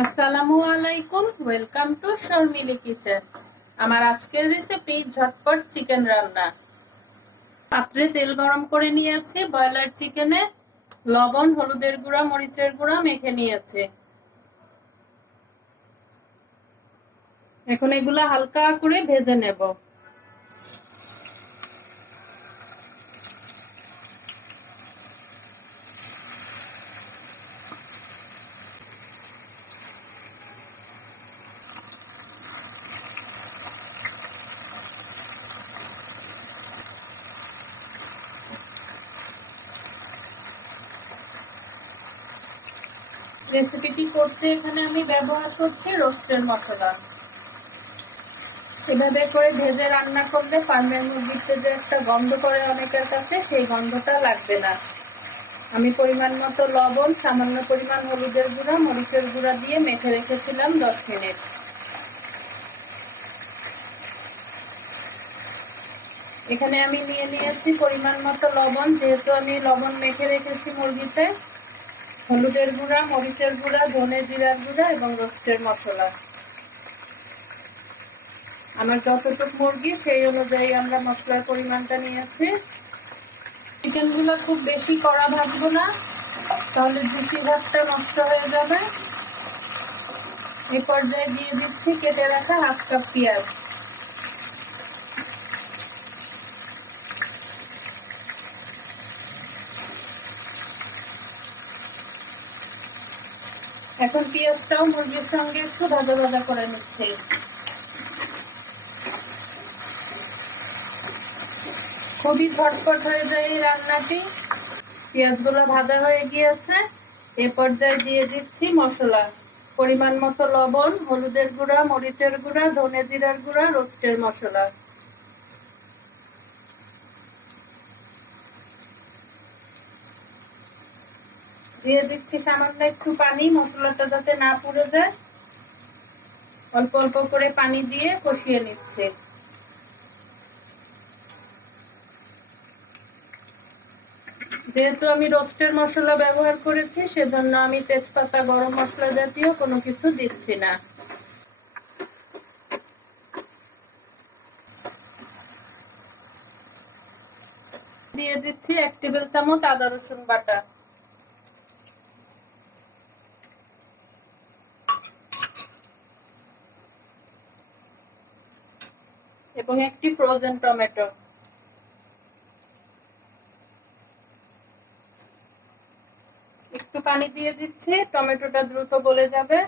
আসসালামু আলাইকুম, welcome to Sharmili kitchen. আমার আজকের রেসিপি ঝটপট চিকেন রান্না। পাত্রে তেল গরম করে নিয়েছি, ব্রয়লার চিকেনে লবণ, হলুদের গুঁড়া, মরিচের গুঁড়া মেখে নিয়েছি। এখন এগুলা হালকা করে ভেজে নেব। রেসিপিটি করতে এখানে আমি ব্যবহার করছি রোস্টের মশলা। এভাবে করে ভেজে রান্না করলে ফার্মের মুরগিতে যে একটা গন্ধ করে অনেকের কাছে, সেই গন্ধটা লাগবে না। আমি পরিমাণ মতো লবণ, সামান্য পরিমাণ হলুদের গুঁড়া, মরিচের গুঁড়া দিয়ে মেখে রেখেছিলাম 10 মিনিট। এখানে আমি নিয়ে নিয়েছি পরিমাণ মতো লবণ, যেহেতু আমি লবণ মেখে রেখেছি মুরগিতে। হলুদের গুঁড়া, মরিচের গুঁড়া, ধনে জিরার গুঁড়া এবং রোস্টের মশলা। আমার যতটুকু মুরগি সেই অনুযায়ী আমরা মশলার পরিমাণটা নিয়েছি। চিকেনগুলো খুব বেশি কড়া ভাজবো না, তাহলে জুসি ভাবটা নষ্ট হয়ে যাবে। এই পর্যায়ে দিয়ে দিচ্ছি কেটে রাখা হাফ কাপ পেঁয়াজ। এখন পেঁয়াজটাও মুরগির সঙ্গে একটু ভাজা ভাজা করে নিচ্ছি। খুবই ঝটপট হয়ে যায় এই রান্নাটি। পেঁয়াজগুলো ভাজা হয়ে গিয়েছে। এ পর্যায়ে দিয়ে দিচ্ছি মশলা। পরিমাণ মতো লবণ, হলুদের গুঁড়া, মরিচের গুঁড়া, ধনে জিরার গুঁড়া, রোস্টের মশলা। দিয়ে দিচ্ছি সামান্য একটু পানি, মশলাটা যাতে না পুড়ে যায়। অল্প অল্প করে পানি দিয়ে কষিয়ে নিচ্ছে। যেহেতু আমি রোস্টের মশলা ব্যবহার করেছি, সেজন্য আমি তেজপাতা, গরম মশলা জাতীয় কোনো কিছু দিচ্ছি না। দিয়ে দিচ্ছি 1 টেবিল চামচ আদা রসুন বাটা এবং একটি ফ্রোজেন টমেটো। একটু পানি দিয়ে দিচ্ছি, টমেটোটা দ্রুত গলে যাবে।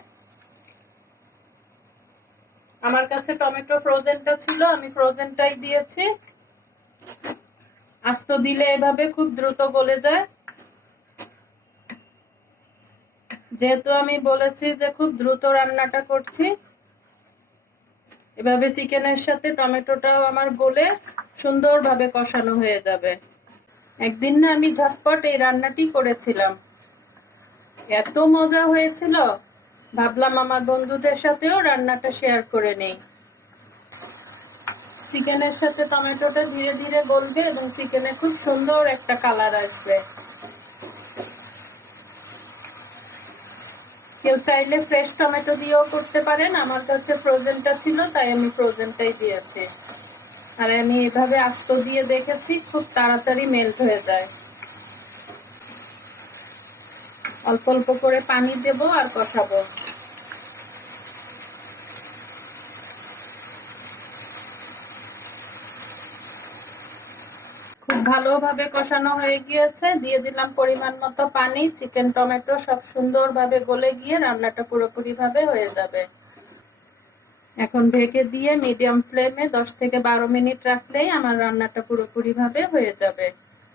আমার কাছে টমেটো ফ্রোজেনটা ছিল, আমি ফ্রোজেনটাই দিয়েছি। আস্ত দিলে এভাবে খুব দ্রুত গলে যায়। যেহেতু আমি বলেছি যে খুব দ্রুত রান্নাটা করছি, এভাবে চিকেনের সাথে টমেটোটাও আমার গলে সুন্দরভাবে কষানো হয়ে যাবে। একদিন না আমি ঝটপট এই রান্নাটি করেছিলাম, এত মজা হয়েছিল, ভাবলাম আমার বন্ধুদের সাথেও রান্নাটা শেয়ার করে নেই। চিকেনের সাথে টমেটোটা ধীরে ধীরে গলবে এবং চিকেনে খুব সুন্দর একটা কালার আসবে। কেউ চাইলে ফ্রেশ টমেটো দিয়েও করতে পারেন, আমার কাছে ফ্রোজেনটা ছিল তাই আমি ফ্রোজেনটাই দিয়েছি। আর আমি এভাবে আস্ত দিয়ে দেখেছি, খুব তাড়াতাড়ি মেল্ট হয়ে যায়। অল্প অল্প করে পানি দেব আর কষাবো। খুব ভালোভাবে কষানো হয়ে গিয়েছে। দিয়ে দিলাম পরিমাণ মতো পানি। চিকেন, টমেটো সব সুন্দরভাবে গলে গিয়ে রান্নাটা পুরোপুরি ভাবে হয়ে যাবে। এখন ঢেকে দিয়ে মিডিয়াম ফ্লেমে 10 থেকে 12 মিনিট রাখলেই আমার রান্নাটা পুরোপুরি ভাবে হয়ে যাবে।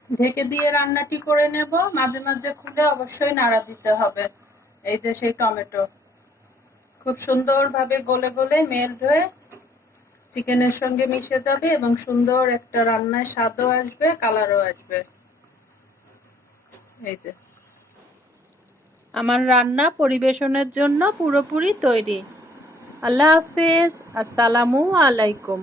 ঢেকে দিয়ে রান্নাটি করে নেব। মাঝে মাঝে খুলে অবশ্যই নাড়া দিতে হবে। এই যে সেই টমেটো খুব সুন্দরভাবে গলে গলে মেল্ট হয়ে চিকেনের সঙ্গে মিশে যাবে এবং সুন্দর একটা রান্নায় স্বাদও আসবে, কালারও আসবে। এই যে আমার রান্না পরিবেশনের জন্য পুরোপুরি তৈরি। আল্লাহ হাফেজ, আসসালামু আলাইকুম।